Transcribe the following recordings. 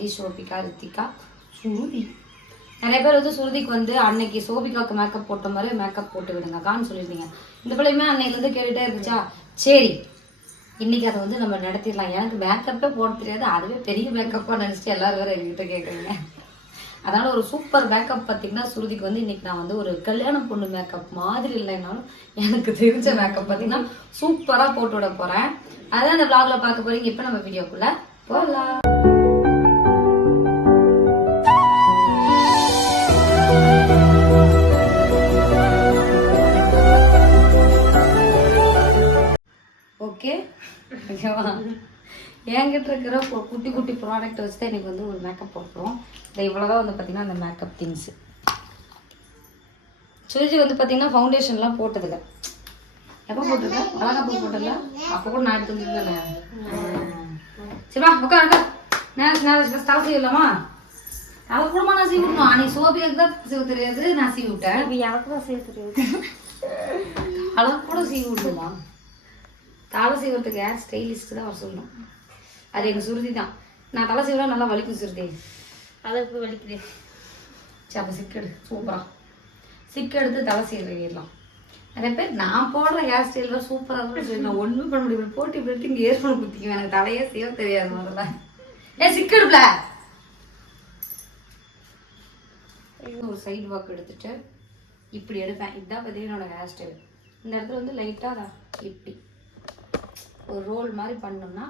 துர்கா சோபிகா ரித்திகா சுருதி. நிறைய பேர் வந்து சுருதிக்கு வந்து அன்னைக்கு சோபிகாவுக்கு மேக்கப் போட்ட மாதிரி மேக்கப் போட்டு விடுங்கக்கான்னு சொல்லியிருந்தீங்க. இந்த பிள்ளையுமே அன்னைக்குலேருந்து கேட்டுகிட்டே இருந்துச்சா? சரி இன்னைக்கு அதை வந்து நம்ம நடத்திடலாம். எனக்கு மேக்கப்பே போட தெரியாது. அதுவே பெரிய மேக்கப்பாக நினச்சிட்டு எல்லாரும் வேற எங்ககிட்ட கேட்குறீங்க அதனால ஒரு சூப்பர் மேக்கப் பார்த்தீங்கன்னா சுருதிக்கு வந்து இன்னைக்கு நான் வந்து ஒரு கல்யாண பொண்ணு மேக்கப் மாதிரி இல்லைனாலும் எனக்கு தெரிஞ்ச மேக்கப் பார்த்தீங்கன்னா சூப்பராக போட்டு விட போகிறேன் அதான் இந்த விளாகில் பார்க்க போறீங்க. இப்போ நம்ம வீடியோக்குள்ள போகலாம் ஓகே? ஓகேவா? என்கிட்ட இருக்கிற குட்டி குட்டி ப்ராடக்ட் வச்சு தான் எனக்கு வந்து ஒரு மேக்கப் போட்டுரும் இந்த இவ்வளோதான் வந்து பார்த்தீங்கன்னா அந்த மேக்கப் திங்ஸு சுருஜி வந்து பார்த்தீங்கன்னா ஃபவுண்டேஷன்லாம் போட்டதில்ல. எப்போ போட்டிருக்க? வளகாப்பு போட்டதில்ல? அப்போ கூட நான் எடுத்து வந்துருக்கேன் சரிவா உட்கார் உட்கார். நான் நான் தலை செய்யலாமா? தலை கூடமா நான் சீவி விடணும். அன்னைக்கு சோபியாக்கு தான் சீவ தெரியாது. நான் சீவி விட்டேன். எனக்கு தான் செய்ய தெரியாது. தலை கூட சீவி விடுமா தலை சீவுறதுக்கு ஏன் ஸ்டைலிஸ்ட் தான் வர சொல்லணும்? அது எங்கள் சுருதி தான். நான் தலை சீவினா நல்லா வலிக்கும் சுருதி. அதை இப்போ வலிக்குது. சரி அப்போ சிக்கெடு சூப்பரா. சிக்கு எடுத்து தலை சீவிடலாம் நிறைய பேர் நான் போடுற ஹேர் ஸ்டைல் தான் சூப்பராக இருக்கும்னு சொல்லி நான் ஒன்றும் பண்ண முடியும் போட்டு எடுத்து இங்கே ஏற்பட குத்திக்குவேன். எனக்கு தலையே செய்ய தெரியாது முதல்ல. ஏ சிக்கெடுப்ல ஒரு சைடு வாக் எடுத்துட்டு இப்படி எடுப்பேன். இதுதான் பார்த்தீங்கன்னா என்னோட ஹேர் ஸ்டைல் இந்த இடத்துல வந்து லைட்டாக இப்படி. ஒரு ரோல் மாதிரி பண்ணோம்னா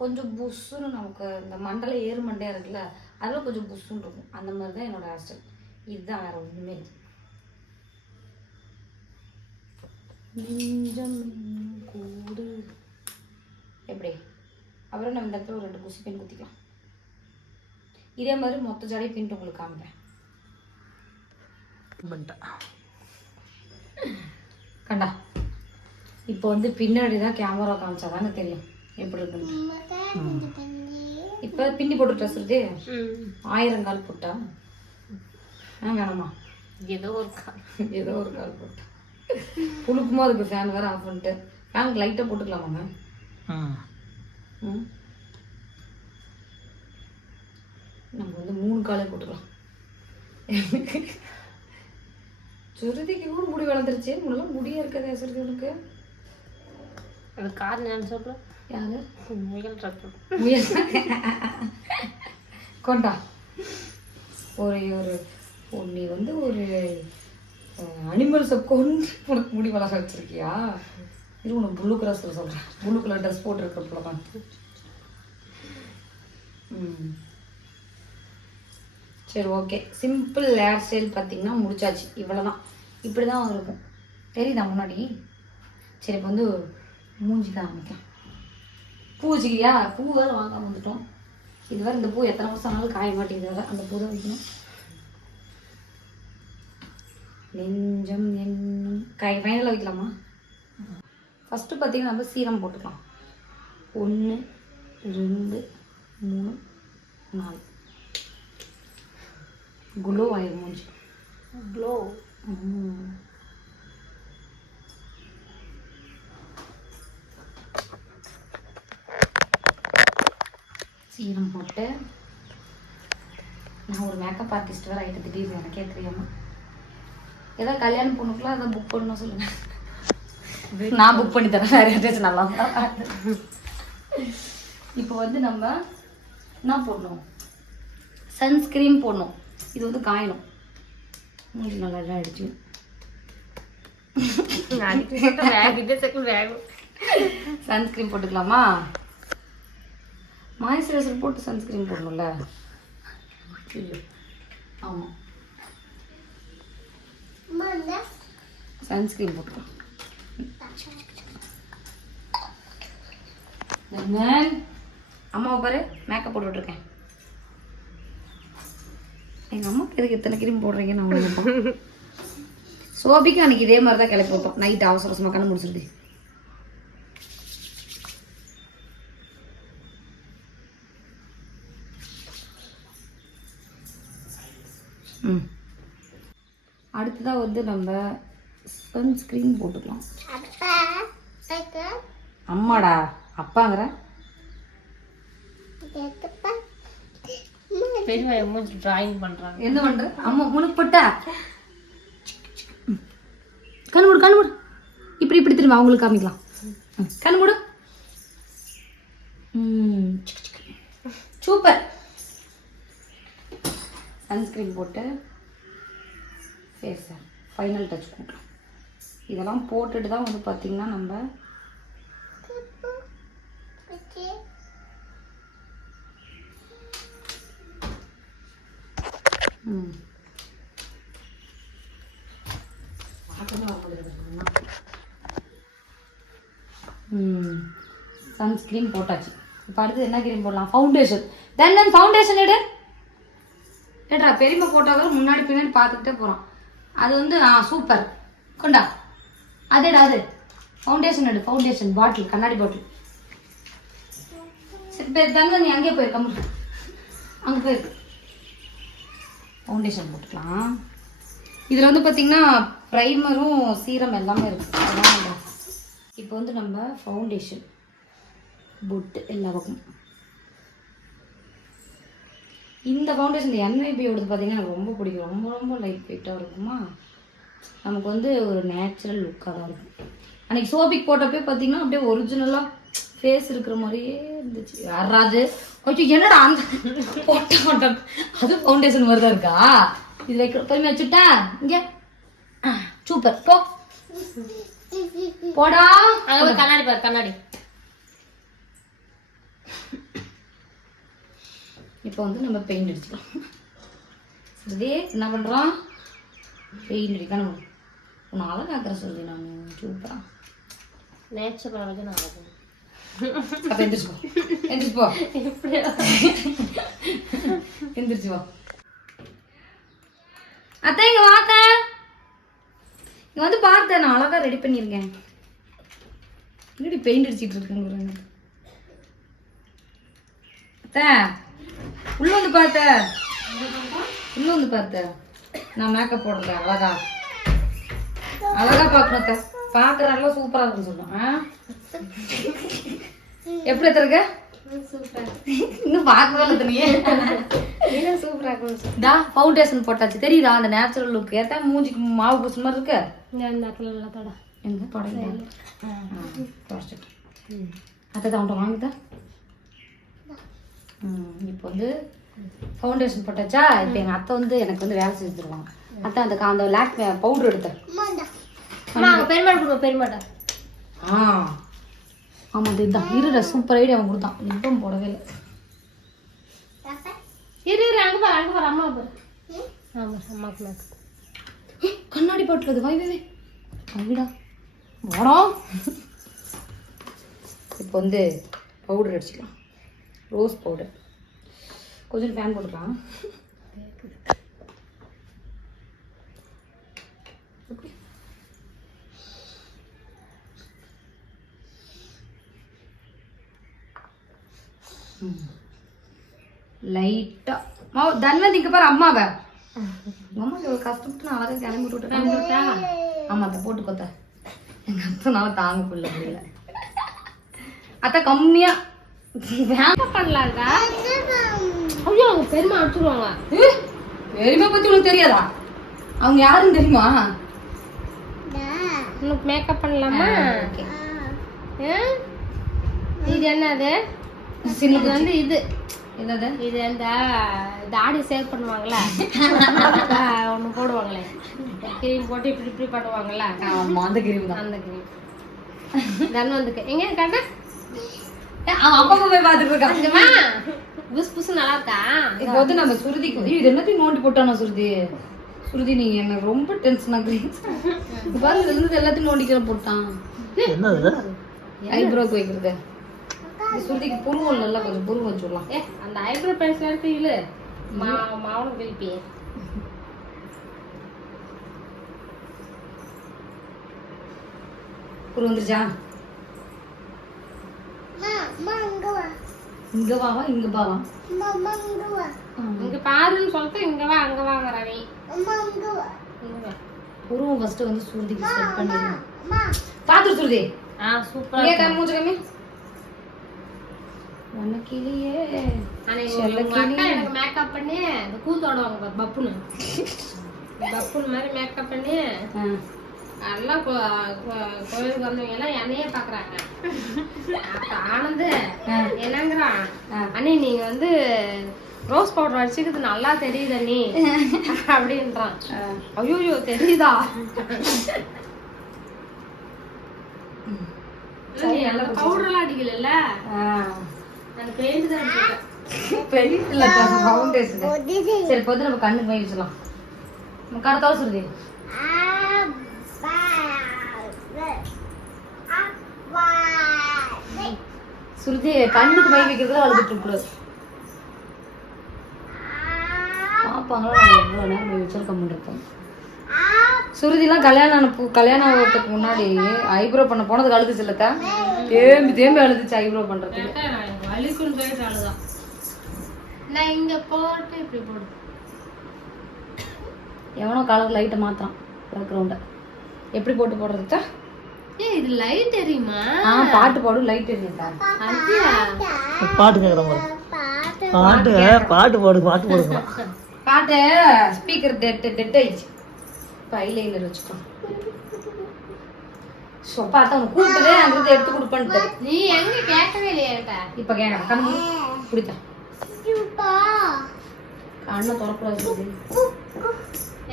கொஞ்சம் புஷ்ஷுன்னு நமக்கு இந்த மண்டல ஏறு மண்டையாக இருக்குல்ல அதில் கொஞ்சம் புஷ்ஷுன்னு இருக்கும். அந்த மாதிரி தான் என்னோட ஹேர் ஸ்டைல் இதுதான் வேற ஒன்றுமே இல்லை. நெஞ்சம் கூடு. எப்படி? அப்புறம் நம்ம இந்த இடத்துல ஒரு ரெண்டு குசி பெண் குத்திக்கலாம். இதே மாதிரி மொத்த ஜடை பின்ட்டு உங்களுக்கு காமிப்பேன் கண்டா? இப்போ வந்து பின்னாடி தான் கேமரா காமிச்சா தானே தெரியும். எப்படி இருக்குன்னு. இப்போ பின்னி போட்டுட்டா சொல்லுது ஆயிரம் கால் போட்டா? ஆ வேணாமா? ஏதோ ஒரு கா- ஏதோ ஒரு கால் போட்டா. புழுக்குமா அதுக்கு ஃபேன் வேற ஆஃப் பண்ணிட்டு. ஃபேனுக்கு லைட்டாக போட்டுக்கலாமாங்க ம். நம்ம வந்து மூணு காலே போட்டுக்கலாம். சுருதிக்கு கூட முடி வளர்ந்துருச்சு. முன்னெல்லாம் முடியே இருக்காதே சுருதி உனக்கு. அது கார் நான் சொல்கிறேன் யாரு? முயல் ரத்தம் முயல். கொண்டா. ஒரு ஒரு நீ வந்து ஒரு அனிமல்ஸை கொண்டு உனக்கு முடி வளர வச்சிருக்கியா? இது உனக்கு ப்ளூ கலர் சொல்கிறேன் ப்ளூ கலர் ட்ரெஸ் போட்டிருக்க பிள்ளை ம். சரி ஓகே சிம்பிள் ஹேர் ஸ்டைல் பார்த்தீங்கன்னா முடிச்சாச்சு. இவ்வளோ தான் இப்படி தான் இருக்கும். தெரியுதா முன்னாடி? சரி இப்போ வந்து மூஞ்சி காமிக்கலாம் பூ வச்சுக்கிறியா? பூ வேறு வாங்காம வந்துட்டோம். இது வேறு இந்த பூ எத்தனை வருஷம் ஆனாலும் காய மாட்டேங்குது. வேறு அந்த பூ தான் வைக்கணும். நெஞ்சம் என்னும் கை ஃபைனலில் வைக்கலாமா? ஃபஸ்ட்டு பார்த்தீங்கன்னா நம்ம சீரம் போட்டுக்கலாம். ஒன்று ரெண்டு மூணு நாலு. குளோ ஆயிரும் மூஞ்சி. க்ளோ சீரம் போட்டு நான் ஒரு மேக்கப் ஆர்டிஸ்ட் வேறு ஆகிட்டு திடீர்னு எனக்கே தெரியாம. ஏதாவது கல்யாணம் பொண்ணுக்குலாம் அதை புக் பண்ணணும் சொல்லுங்க. நான் புக் பண்ணி தரேன் வேறு யார்ட்டாச்சும் நல்லா இப்போ வந்து நம்ம என்ன போடணும். சன்ஸ்கிரீன் போடணும். இது வந்து காயணும். மூஞ்சி நல்லா எல்லாம் அடிச்சு சன்ஸ்கிரீன் போட்டுக்கலாமா? மாய்ஸ்சரைசர் போட்டு சன்ஸ்கிரீன் போடணும்ல? ஆமாம் சன்ஸ்கிரீன் நந்தன், அம்மாவை பாரு மேக்கப் போட்டு விட்ருக்கேன் எங்கள் அம்மாவுக்கு எதுக்கு எத்தனை கிரீம் போடுறீங்கன்னு அவங்க நினைப்பாங்க. சோபிக்கு அன்னைக்கு இதே மாதிரி தான் கிளப்பி வைப்போம். நைட் அவசர அவசரமாக கண்ணு முடிச்சிருது ம் அடுத்ததாக வந்து நம்ம சன்ஸ்க்ரீன் போட்டுக்கலாம். அம்மாடா அப்பாங்கிற? டிராயிங் பண்றாங்க. என்ன பண்ற? அம்மா உனக்கு போட்டா? கண்ணு மூடு கண்ணு மூடு. இப்படி இப்படி திரும்ப அவங்களுக்கு காமிக்கலாம். ம், கண்ணு மூடு. சூப்பர். சன்ஸ்கிரீன் போட்டு ஃபேஸ் ஃபைனல் டச் கொடுக்கலாம் இதெல்லாம் போட்டுட்டு தான் வந்து பார்த்திங்கன்னா நம்ம ம். ம். போட்டாச்சு. இப்போ அடுத்து என்ன கிரீம் போடலாம்? ஃபவுண்டேஷன் தென் தென் ஃபவுண்டேஷன் எடு. ஏட்ரா பெரியம்மா போட்டாலும் முன்னாடி பின்னாடி பார்த்துக்கிட்டே போகிறான் அது வந்து ஆ சூப்பர் கொண்டா. அதேடா அது. ஃபவுண்டேஷன் எடு ஃபவுண்டேஷன் பாட்டில் கண்ணாடி பாட்டில் சரி இப்போ தங்க நீ அங்கேயே போயிருக்க அங்கே போயிருக்கு ஃபவுண்டேஷன் போட்டுக்கலாம். இதில் வந்து பார்த்தீங்கன்னா ப்ரைமரும் சீரம் எல்லாமே இருக்குது அதான் இப்போ வந்து நம்ம ஃபவுண்டேஷன் பொட்டு எல்லா பக்கமும். இந்த ஃபவுண்டேஷன் எம்ஐபியோடது பார்த்தீங்கன்னா எனக்கு ரொம்ப பிடிக்கும். ரொம்ப ரொம்ப லைட் வெயிட்டாக இருக்குமா? நமக்கு வந்து ஒரு நேச்சுரல் லுக்காக தான் இருக்கும். அன்னைக்கு சோபிக் போட்டப்பே பார்த்தீங்கன்னா அப்படியே ஒரிஜினலாக ஃபேஸ் இருக்கிற மாதிரியே இருந்துச்சு. யாராவது கொஞ்சம் என்னடா அந்த போட்ட மாட்டோம்? அது ஃபவுண்டேஷன் மாதிரி தான் இருக்கா? இது வைக்க பொறுமையா வச்சுட்டா? இங்கே. சூப்பர் போ. போடா. கண்ணாடி பாரு கண்ணாடி. இப்போ வந்து நம்ம பெயிண்ட் அடிச்சுக்கலாம். இதே என்ன பண்ணுறோம் பெயிண்ட் அடிக்கணும் உன்னை அழகாக்கிற சொல்லி நான். சூப்பரா. நேச்சர் வச்சு நான் அழகு. அப்போ எந்திரிச்சு போ. எந்திரிச்சு போ. எந்திரிச்சு போ. அத்தை இங்க வாத்த இங்க வந்து பார்த்தேன் நான் அழகா ரெடி பண்ணியிருக்கேன். என்னடி பெயிண்ட் அடிச்சிட்டு இருக்கேன் அத்தை. உள்ள வந்து பார்த்த. உள்ள வந்து பார்த்த. நான் மேக்கப் போடுறேன் அழகா. அழகா பார்க்கணும் அத்தை. பார்க்குற நல்லா சூப்பரா இருக்குன்னு ஆ? எப்படி இருக்க? இன்னும் பார்க்கவே இல்லை தனியே சூப்பரா இருக்கும் ஃபவுண்டேஷன் போட்டாச்சு. தெரியுதா அந்த நேச்சுரல் லுக் ஏத்தா மூஞ்சிக்கு மாவு பூசு மாதிரி இருக்கு? இந்த இந்த இடத்துல எல்லாம் தொட எங்க தொடங்க தொடச்சிட்டு அத்தை தான் உன்ட்ட வாங்கிட்டா இப்போ வந்து ஃபவுண்டேஷன் போட்டாச்சா? இப்போ எங்கள் அத்தை வந்து எனக்கு வந்து வேலை செஞ்சு தருவாங்க. அத்தை அந்த கா- அந்த லேக் பவுடர் எடுத்தேன் அம்மா அங்க பெருமாள் கொடுங்க பெருமாட்ட ஆ. ஆமாம் அது இதுதான் இருடா சூப்பர் ஐடியா அவன் கொடுத்தான். இப்போ போடவே இல்லை. இரு இரு அங்க பாரு அங்க பாரு அம்மா பாரு. ஆமா அம்மாக்கு கண்ணாடி பாட்டில் அது. வை வை வை அவிடா வாடா. இப்போ வந்து பவுடர் அடிச்சுக்கலாம். ரோஸ் பவுடர் கொஞ்சம் ஃபேன் போட்டுக்கலாம். லைட்டாக மாவு தன்வந்த் இங்கே பாரு அம்மாவை. அம்மா இவ்வளோ கஷ்டப்பட்டு நான் அழகாக கிளம்பி விட்டுட்டேன். ஆமா அத்தை போட்டு கொத்த எங்க அத்தனால தாங்க முடியல. அத்தை கம்மியா வேணாம் பண்ணலாம்டா. ஐயோ அவங்க பெருமா அடிச்சுருவாங்க பெருமை பத்தி உனக்கு தெரியாதா? அவங்க யாருன்னு தெரியுமா? உனக்கு மேக்கப் பண்ணலாமா? இது என்னது? இது வந்து இது. என்னது? இது அந்த தாடி சேவ் பண்ணுவாங்கல்ல ஒன்று போடுவாங்களே. கிரீம் போட்டு இப்படி இப்படி பண்ணுவாங்கல்ல ஆமா அந்த கிரீம் தான். அந்த கிரீம் தன் வந்துக்கு எங்க ஏய், அவன் அப்பா போய் பார்த்துட்டு இருக்கான். இங்கம்மா புஸ் புஸ் நல்லா இருக்கா? இப்போ வந்து நம்ம சுருதிக்கு இது என்னத்தையும் நோண்டி போட்டானா சுருதி? சுருதி நீங்க எனக்கு ரொம்ப டென்ஷன் ஆகுறீங்க இதுல இருந்து எல்லாத்தையும் நோண்டிக்கிற போட்டான். ஐப்ரோக்கு வைக்கிறது. இந்த சுருதிக்கு புருவம் நல்லா கொஞ்சம் புருவம் வச்சுடலாம் ஏ அந்த ஐப்ரோ எடுத்து இழு. மா. மாவனும் புருவம் வந்துருச்சா? இங்க வாவா இங்க பாவா. இங்க பாருன்னு சொல்லிட்டு இங்க வா அங்க வாங்குறா நீ. புருவம் ஃபர்ஸ்ட் வந்து சுருதிக்கு செட் பண்ணிடணும் பாத்துரு சுருதி. ஆ சூப்பரா இங்கே மூச்சு கம்மி? அக்கா எனக்கு மேக்கப் பண்ணி இந்த கூத்தோடுவாங்க பாரு, பப்புனு பப்புனு மாதிரி மேக்கப் பண்ணி ஆ, எல்லாம் கோ- கோயிலுக்கு வந்தவங்க எல்லாம் என்னையே பாக்குறாங்க. அப்ப ஆனந்து ஆ. என்னங்கிறான். அண்ணி நீங்க வந்து ரோஸ் பவுடர் அடிச்சுக்கிறது நல்லா தெரியுது அண்ணி அப்படின்றான். ஐயோ தெரியுதா? சரி, நல்லா போச்சு. பவுடர் எல்லாம் அடிக்கல பெயிண்ட் தான் பெரிய பிள்ளை ஃபவுண்டேஷன் சரி பொது நம்ம கண்ணுக்கு மை வச்சிடலாம் நம்ம கடத்தாலும் சொல்லுது. சுருதி கண்ணுக்கு மை வைக்கிறதுல அழுதுட்டு கூடாது பாப்பாங்களா நான் எவ்வளோ நேரம் வச்சிருக்க முடியும் சுருதிலாம் கல்யாணம் ஆன பூ- கல்யாணம் ஆகிறதுக்கு முன்னாடி ஐப்ரோ பண்ண போனதுக்கு அழுதுச்சு இல்லக்கா தேம்பி தேம்பி அழுதுச்சு ஐப்ரோ நான் இங்க போட்டு இப்படி போடு. எவனோ கலர் லைட்டை மாத்துறான் பேக்ரவுண்டை எப்படி போட்டு போடுறதுக்கா ஏய் இது லைட் தெரியுமா ஆ பாட்டு பாடு லைட் எரியுதா பாட்டு பாட்டு. பாட்டு போடு பாட்டு போடுங்க பாட்டு ஸ்பீக்கர் டெட் டெட் ஆயிடுச்சு. இப்போ ஐலைனர் வச்சுக்கோ. ஸோ பார்த்தா உனக்கு கூப்பிட்டதே அங்கிருந்து எடுத்து கொடுப்பேன்ட்டு. நீ எங்க கேட்கவே இல்லையா என்கிட்ட இப்போ கேட்கறேன் கண்ணு குடித்தா கண்ணை திறக்கூடாது.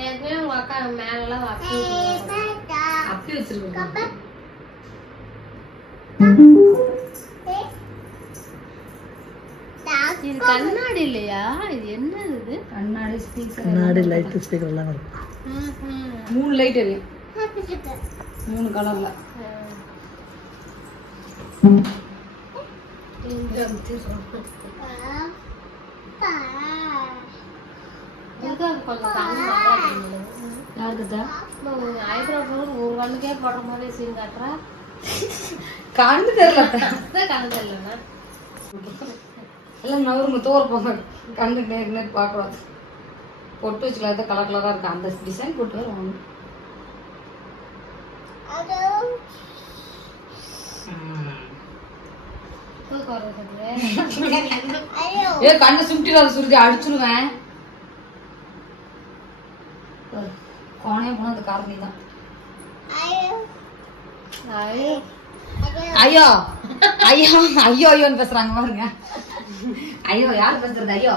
ஏற்கனவே உங்க அக்கா மேலெல்லாம் அப்பி. அப்படி வச்சிருக்கேன் இது கண்ணாடி இல்லையா? இது என்ன இது? கண்ணாடி ஸ்பீக்கர் எல்லாம் இருக்கும் ம்ஹும். மூணு லைட் எரியும் மூணு கலர்ல. யாருக்குதா போடுறது ஒரு கண்ணுக்கே போடுற மாதிரி சீன் காட்டுறா. கண்ணு தெரியல. கண்ணு தெரியலண்ணா எல்லாம் நவருங்க தோற போங்க கண்ணு நேர் நேர் பார்க்கக்கூடாது பொட்டு வச்சுக்கலாம் கலர் கலராக இருக்கு. அந்த டிசைன் போட்டு தூக்கம் வர்றது ஏ கண்ணை சுட்டிடாத சுருதி அடிச்சிருவேன் கோணையா போனா அந்த காரணி தான் ஐயோ. ஐயோ ஐயோ ஐயோன்னு பேசுறாங்க பாருங்க. ஐயோ யார் பேசுறது ஐயோ?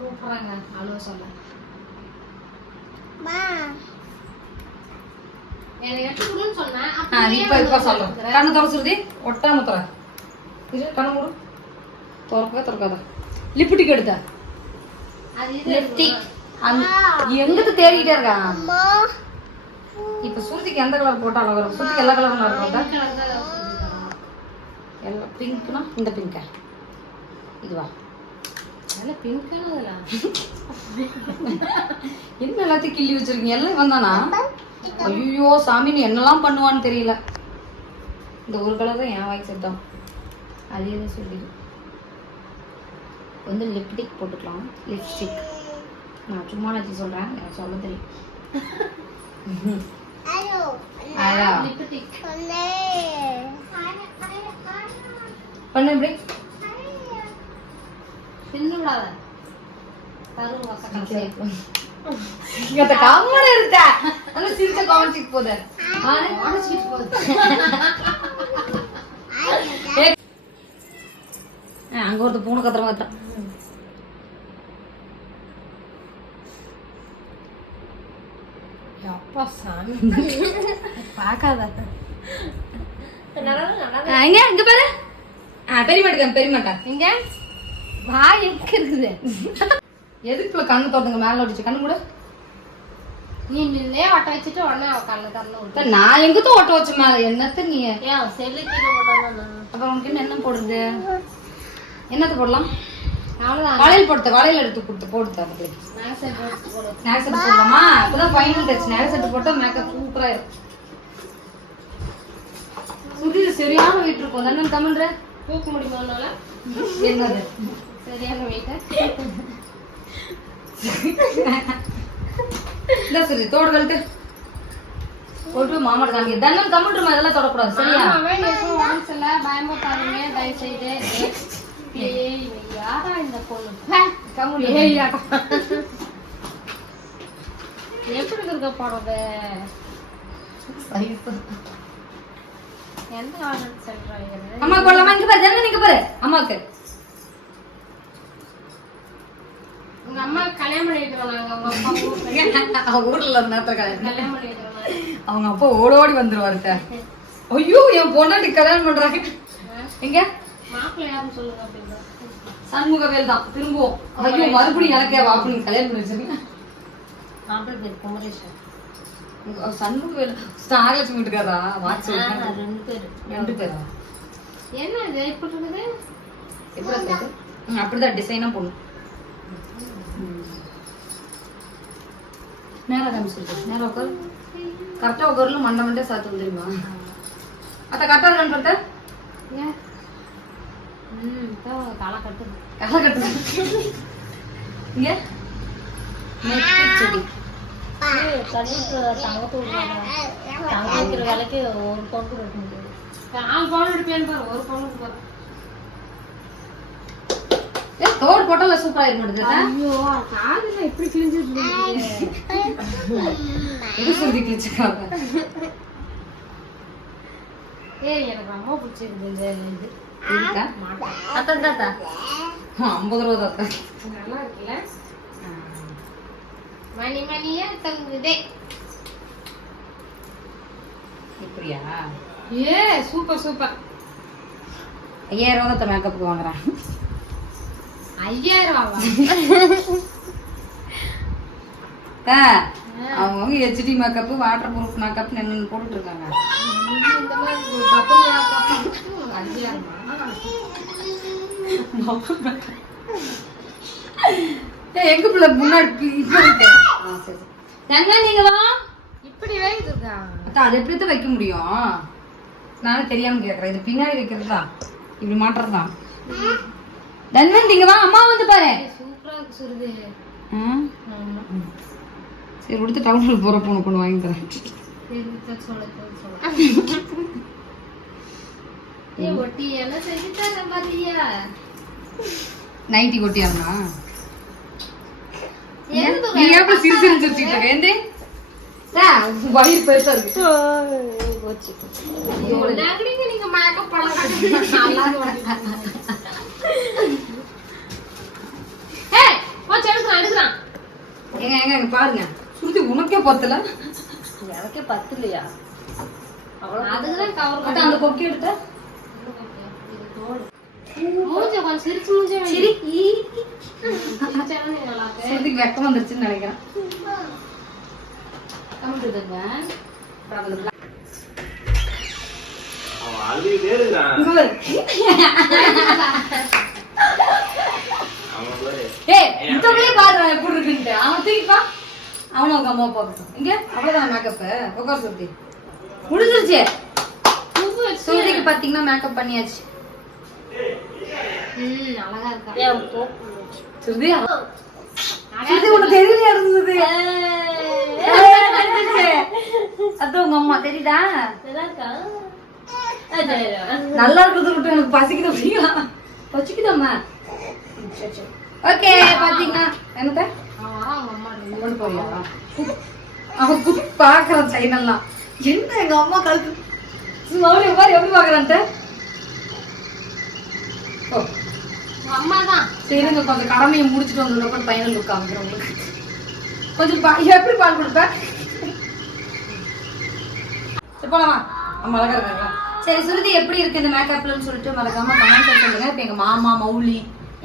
கூப்பிடுறாங்க அழுவ சொல்ல. இப்ப இப்ப சொல்றேன் கண்ணு திற சுருதி ஒட்டாம திற இது கண்ணு மூடு. திறக்க திறக்காத லிப்டிக் எடுத்த லிப்டிக் எங்கிட்டு தேடிக்கிட்டே இருக்கான்? இப்ப சுருதிக்கு எந்த கலர் போட்டா அழகா இருக்கும் சுருதிக்கு எல்லா கலரும் இருக்கும் எல்லாம் பிங்க்னா இந்த பிங்கா இதுவா என்ன எல்லாத்தையும் கிள்ளி வச்சிருக்கீங்க? எல்லாம் வந்தானா ஐயோ சாமி நீ என்னெல்லாம் பண்ணுவான்னு தெரியல. இந்த ஒரு கலர் தான் என் வாய்க்கு செட்டான் அதே தான் சொல்லிடு. வந்து லிப்டிக் போட்டுக்கலாம். லிப்ஸ்டிக் நான் சும்மா நான் சொல்றேன் எனக்கு சொல்ல தெரியும். பண்ணு இப்படி. தின்னு விடாத இங்க இருக்க? அந்த சிரிச்ச காமிச்சிட்டு ஆனா அங்க ஒருத்த பூனை கத்துற மாத்திரம் அப்பா சாமி. பார்க்காத. எங்க? இங்க பாரு. ஆ பெரிய மாட்டேன் பெரிய மாட்டேன் இங்க வாய் எங்க இருக்குது எதுக்கு கண்ணு தோட்டங்க மேல அடிச்சு கண்ணு கூட நீ நின்னே ஒட்ட வச்சுட்டு உடனே அவ கண்ணு கண்ணு விட்டு நான் எங்கத்தும் ஒட்ட வச்ச மேல? என்னத்த நீ? ஏன் செல்லு கீழே போட்டானா அப்புறம் உனக்கு என்ன போடுறது? என்னத்த போடலாம்? வளையல் போடுத்த வளையல் எடுத்து கொடுத்து போடுத்த அதுக்கு ஸ்நாக்ஸ் எடுத்து போடு ஸ்நாக்ஸ் செட் போடலாமா? அப்பதான் ஃபைனல் டச் ஸ்நாக்ஸ் செட் போட்டா மேக்கப் சூப்பரா இருக்கும். சுதி சரியான வெயிட் இருக்கும். தானே தமிழ்ற? தூக்க முடியுமானால என்னது? சரியான வெயிட்ட இந்த சரி தோடு கழட்டு போட்டு மாமாட்ட காமிக்க தன்னம் கம்மிட்டுமா இதெல்லாம் தொடக்கூடாது சரியா? பயமுறுத்தாதீங்க. தயவு செய்து யாரா இந்த பொண்ணு? ஹே, கம்முனு. ஏய், யாரா? எப்படி இருக்க போறது எந்த ஆர்டர் சொல்றாங்க அம்மா போடலாமா இங்க பாரு ஜனங்க இங்க பாரு. அம்மாக்கு உங்க அம்மா கல்யாணம் பண்ணி வைக்கிறோம் நாங்க உங்க அப்பா ஊருக்கு அவ ஊர்ல இருந்தா கல்யாணம் பண்ணி வைக்கிறோம் நாங்க. அவங்க அப்பா ஓடோடி வந்துருவாருட்ட ஐயோ என் பொண்டாட்டி கல்யாணம் பண்றாங்க. எங்க? சண்முகவேல் தான் திரும்புவோம். ஐயோ மறுபடியும் எனக்கே வாப்பு நீங்க கல்யாணம் பண்ணி வச்சிருக்கீங்க? சண்முகவேல் ஸ்டாரலட்சுமி வீட்டுக்காரா வாட்ச் ரெண்டு பேர். ரெண்டு பேரா? என்ன இது? இப்படி இருக்குது எப்படி அப்படிதான் டிசைனா போடணும். நேரா காமிச்சிருக்கு நேரா உட்காரு. கரெக்டா உட்காருல மண்டை மண்டே சாத்து வந்துருமா அத்த கரெக்டா இருக்கான்னு பார்த்தா ஏன்? தலை கட்டுது கதை கட்டு இங்க? நெத்தி செடி கண்ணுக்கு தங்கத்தூள் தங்க வைக்கிற வேலைக்கு ஒரு பவுன் கூட எடுக்க முடியாது. நாலு பவுன் எடுப்பேன் பாரு. ஒரு பவுனுக்கு பாரு. ஏ தோடு போட்டால சூப்பரா இருக்க மாட்டேங்குது ஐயோ காதுல சொல்லி கிழிச்சுக்காங்க ஏய் எனக்கு ரொம்ப பிடிச்சிருக்கு இந்த இது. இருக்கா மாட்டேன் அத்தான் தாத்தா ஐம்பது ரூபா தாத்தா நல்லா இருக்குல்ல மணி மணியா தங்குதே இப்படியா ஏ சூப்பர் சூப்பர் ஐயாயிரம் ரூபா தான் மேக்கப்புக்கு வாங்குறேன் ஐயாயிரம் அக்கா, அவங்கவங்க HD makeup waterproof makeup என்னென்னு போட்டுட்டு இருக்காங்க இந்த மாதிரி கப்பல் ஐயாயிரமா ஏய், எங்க பிள்ளை முன்னாடி நீங்க வா. இப்படி வேகுதுக்கா அக்கா அது எப்படி தான் வைக்க முடியும்? நானும் தெரியாம கேக்குறேன். இது பின்னாடி வைக்கிறதா? இப்படி மாட்டுறதா? தன்வந்த் இங்க வா. அம்மா வந்து பாரு. சூப்பரா சுருது. சரி கொடுத்து டவுனுக்கு போற பொண்ணு கொண்டு வாங்கி தரேன் சரி சொல்ல சொல்ல ஏ ஒட்டி என்ன செஞ்சு தர பாத்தியா நைட்டி கொட்டியாருமா? எதுக்கு நீ எப்படி சிரிச்சு சிரிச்சுட்டு இருக்க? ஏந்தே வயிறு பெருசா இருக்கு. நகரிங்க நீங்க மேக்கப் பண்ண நல்லா ஏய் போச்சு எடுக்கிறான் எடுக்கிறான். ஏங்க ஏங்க இங்க பாருங்க. சுருதி உனக்கே பத்தல? எனக்கே பத்து இல்லையா அதுக்குதான் அந்த கொக்கி எடுத்த மூஞ்ச கொஞ்சம் சிரிச்சு மூஞ்ச சரி சிரிச்சாலும் நீ நல்லா இருக்கு சுருதிக்கு வெக்கம் வந்துருச்சுன்னு நினைக்கிறேன். அவனும் அவங்க அம்மா பார்க்கட்டும். இங்க அவ்வளவுதான் மேக்கப் உட்கார் சுருதி முடிஞ்சிருச்சு? சுருதிக்கு பாத்தீங்கன்னா மேக்கப் பண்ணியாச்சு. அழகா இருக்கா? ஏன் போ சுருதி சுருதி உனக்கு தெரியலையா இருந்தது அது உங்க அம்மா தெரியுதா? நல்லா இருக்கா? நல்லா இருக்கிறது விட்டு எனக்கு பசிக்குது பசிக்குதாம்மா? ஓகே பாத்தீங்கன்னா என்னத்த? அவன் குத்தி பாக்குறான் சைனெல்லாம். என்ன எங்க அம்மா கழுத்து பாரு எப்படி பாக்குறான்ட்டு ஓ உங்க அம்மா தான் சரி இருங்க கொஞ்சம் கடமையை முடிச்சுட்டு வந்ததுக்கப்புறம் பையனை லுக் உங்களுக்கு. கொஞ்சம் எப்படி பால் கொடுப்ப? சரி போலாமா? இருக்காங்களா? சரி சுருதி எப்படி இருக்கு இந்த மேக்கப்லன்னு சொல்லிட்டு மறக்காம கமெண்ட் சொல்லுங்க. இப்ப எங்க மாமா மௌலி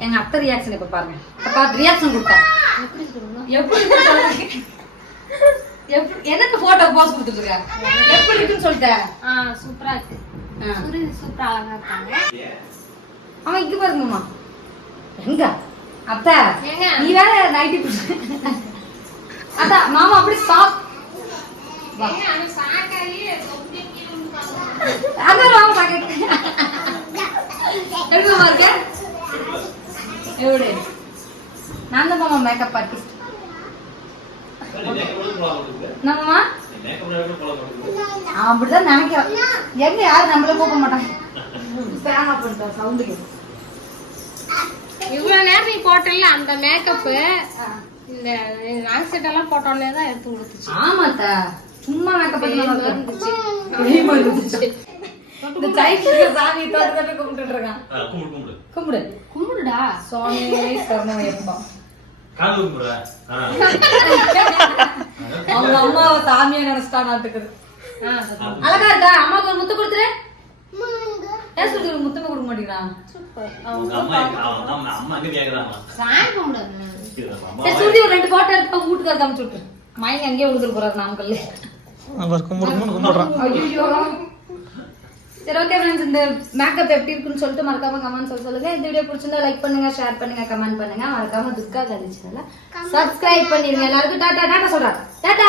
எங்க அத்தை ரியாக்ஷன் இப்ப பாருங்க. பார்த்து ரியாக்ஷன் கொடுத்தா. எப்படி எப்படி எனக்கு போட்டோ போஸ் கொடுத்துருக்க எப்படி இருக்குன்னு சொல்லிட்டேன் சூப்பரா இருக்கு. சூப்பரா அழகா இருக்காங்க. அவன் இங்க பாருங்க மாமா எங்க அத்தை? நீ வேற நைட்டி அத்தா மாமா அப்படி ஸ்டாப். அதான் பாக்க எப்படி இருக்க. எப்படி நான் தான் மாமா மேக்கப் ஆர்டிஸ்ட் அப்படிதான் நினைக்கிறான். எங்க யாரும் நம்மள கூப்பிட மாட்டாங்க. சவுண்டு கேட்கும் இவ்வளவு நேரம் நீ போட்டல அந்த மேக்கப் இந்த நாக் செட் எல்லாம் போட்டோன்னே தான் எடுத்து கொடுத்துச்சு ஆமாத்த. சும்மா மேக்கப் பண்ணி பேய் இருந்துச்சு பேய் இந்த சைல்டு சாமி தோட்டு தோட்டு கும்பிட்டு இருக்கான். கும்பிடு கும்பிடுடா. சரணமையப்பா காது கும்பிடுற அவங்க அம்மாவை சாமியா நினைச்சிட்டா நாட்டுக்குது அழகா இருக்கா? அம்மாவுக்கு ஒரு முத்து கொடுத்துரு. ஏன் சொல்லி முத்தமே கொடுக்க மாட்டேங்கிறான் சுருதி ஒரு ரெண்டு போட்டோ எடுத்து வீட்டுக்கார காமிச்சு விட்டுரு. மயங்க அங்கேயே விழுந்துட்டு போறாரு நாமக்கல்ல. ஐயோ சரி ஓகே ஃப்ரெண்ட்ஸ் இந்த மேக்கப் எப்படி இருக்குன்னு சொல்லிட்டு மறக்காம கமெண்ட் சொல்ல சொல்லுங்க. இந்த வீடியோ பிடிச்சிருந்தா லைக் பண்ணுங்க ஷேர் பண்ணுங்க கமெண்ட் பண்ணுங்க. மறக்காம துர்கா கலி சேனலை சப்ஸ்கிரைப் பண்ணிருங்க. எல்லாருக்கும் டாடா டாடா சொல்றாங்க டாடா